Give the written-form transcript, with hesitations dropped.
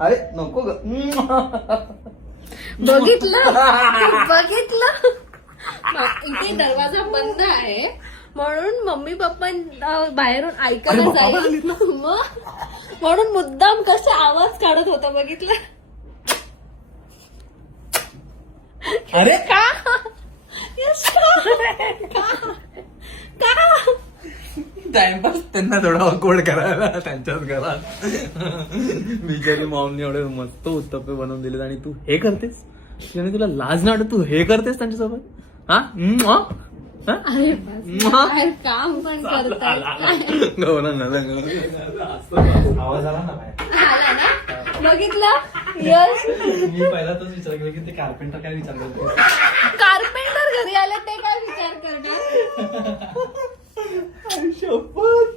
अरे नको ग. बघितलं इथे दरवाजा बंद आहे म्हणून मम्मी पप्पा बाहेरून ऐकायला जाईल मग म्हणून मुद्दाम कसे आवाज काढत होता बघितलं. अरे का यश, का टाइमपास त्यांना थोडा ऑकवर्ड करायला त्यांच्याच घरात. बिचारी मॉमने एवढे मस्त उत्तप्पे बनवून दिलेत आणि तू हे करतेस. त्याने तुला लाज नाही वाटत तू हे करतेस त्यांच्यासोबत. हा अरे बाहेर काम पण करताय. आवाज आला ना बाहेर. आला ना बघितलं यश. मी पहिला तोच विचार केला की ते कार्पेंटर काय विचारलं. कार्पेंटर घरी आले ते काय विचार करणार. शपथ.